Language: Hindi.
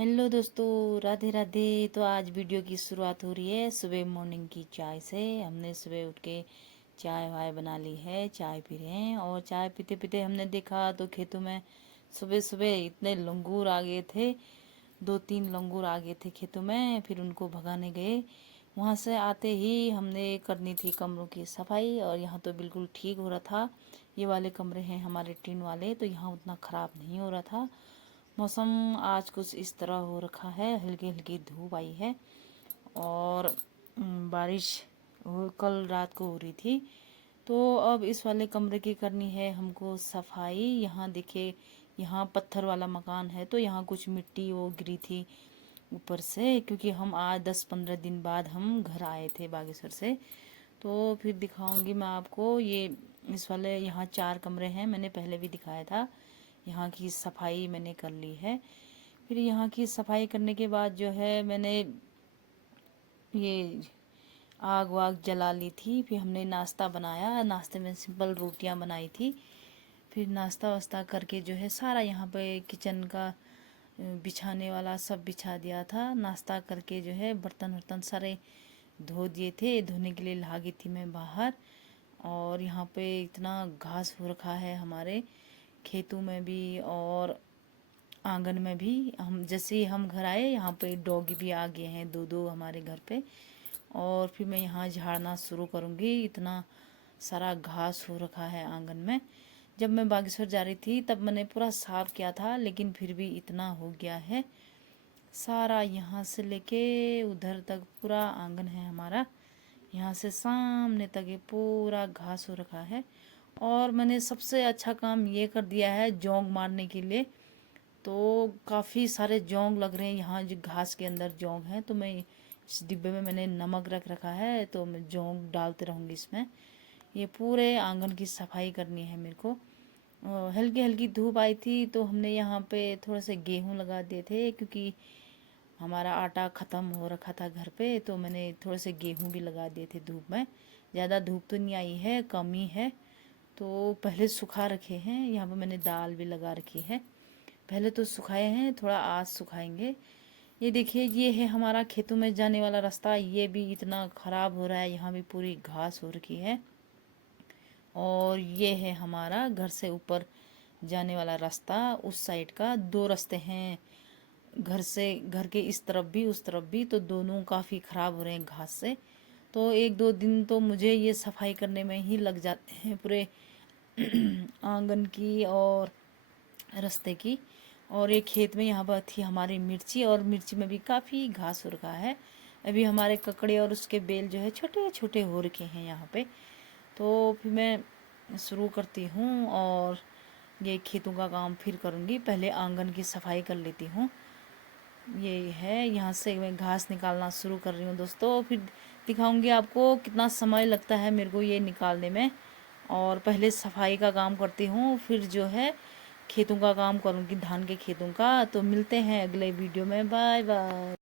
हेलो दोस्तों, राधे राधे। तो आज वीडियो की शुरुआत हो रही है सुबह मॉर्निंग की चाय से। हमने सुबह उठ के चाय वाय बना ली है, चाय पी रहे हैं। और चाय पीते पीते हमने देखा तो खेतों में सुबह सुबह इतने लंगूर आ गए थे। 2-3 लंगूर आ गए थे खेतों में। फिर उनको भगाने गए। वहाँ से आते ही हमने करनी थी कमरों की सफाई। और यहाँ तो बिल्कुल ठीक हो रहा था। ये वाले कमरे हैं हमारे टीन वाले, तो यहाँ उतना ख़राब नहीं हो रहा था। मौसम आज कुछ इस तरह हो रखा है, हल्की हल्की धूप आई है। और बारिश कल रात को हो रही थी। तो अब इस वाले कमरे की करनी है हमको सफाई। यहाँ देखिए, यहाँ पत्थर वाला मकान है, तो यहाँ कुछ मिट्टी वो गिरी थी ऊपर से, क्योंकि हम आज 10-15 दिन बाद हम घर आए थे बागेश्वर से। तो फिर दिखाऊंगी मैं आपको। ये इस वाले यहाँ 4 कमरे हैं, मैंने पहले भी दिखाया था। यहाँ की सफाई मैंने कर ली है। फिर यहाँ की सफाई करने के बाद जो है मैंने ये आग वाग जला ली थी। फिर हमने नाश्ता बनाया। नाश्ते में सिंपल रोटियां बनाई थी। फिर नाश्ता वास्ता करके जो है सारा यहाँ पे किचन का बिछाने वाला सब बिछा दिया था। नाश्ता करके जो है बर्तन वर्तन सारे धो दिए थे। धोने के लिए ला गई थी मैं बाहर। और यहाँ पे इतना घास हो रखा है हमारे खेतों में भी और आंगन में भी। हम जैसे ही हम घर आए, यहाँ पे डॉगी भी आ गए हैं, 2-2 हमारे घर पे। और फिर मैं यहाँ झाड़ना शुरू करूँगी। इतना सारा घास हो रखा है आंगन में। जब मैं बागेश्वर जा रही थी तब मैंने पूरा साफ किया था, लेकिन फिर भी इतना हो गया है। सारा यहाँ से लेके उधर तक पूरा आंगन है हमारा। यहाँ से सामने तक ये पूरा घास हो रखा है। और मैंने सबसे अच्छा काम ये कर दिया है जोंक मारने के लिए। तो काफ़ी सारे जोंक लग रहे हैं यहाँ, जो घास के अंदर जोंक हैं। तो मैं इस डिब्बे में मैंने नमक रख रखा है, तो मैं जोंक डालते रहूँगी इसमें। ये पूरे आंगन की सफाई करनी है मेरे को। हल्की हल्की धूप आई थी, तो हमने यहाँ पे थोड़ा से गेहूँ लगा दिए थे, क्योंकि हमारा आटा ख़त्म हो रखा था घर पे। तो मैंने थोड़े से गेहूँ भी लगा दिए थे धूप में। ज़्यादा धूप तो नहीं आई है, कम ही है। तो पहले सुखा रखे हैं। यहाँ पे मैंने दाल भी लगा रखी है। पहले तो सुखाए हैं, थोड़ा आज सुखाएंगे। ये देखिए, ये है हमारा खेतों में जाने वाला रास्ता। ये भी इतना ख़राब हो रहा है, यहाँ भी पूरी घास हो रखी है। और ये है हमारा घर से ऊपर जाने वाला रास्ता। उस साइड का 2 रास्ते हैं घर से, घर के इस तरफ भी उस तरफ भी। तो दोनों काफ़ी ख़राब हो रहे हैं घास से। तो 1-2 दिन तो मुझे ये सफाई करने में ही लग जाते हैं, पूरे आंगन की और रास्ते की। और ये खेत में यहाँ पर थी हमारी मिर्ची, और मिर्ची में भी काफ़ी घास हो रखा है। अभी हमारे ककड़े और उसके बेल जो है छोटे छोटे हो रखे हैं यहाँ पे। तो फिर मैं शुरू करती हूँ और ये खेतों का काम फिर करूँगी। पहले आंगन की सफाई कर लेती हूँ। ये है, यहाँ से मैं घास निकालना शुरू कर रही हूँ दोस्तों। फिर दिखाऊंगी आपको कितना समय लगता है मेरे को ये निकालने में। और पहले सफाई का काम करती हूँ, फिर जो है खेतों का काम करूँगी, धान के खेतों का। तो मिलते हैं अगले वीडियो में। Bye bye.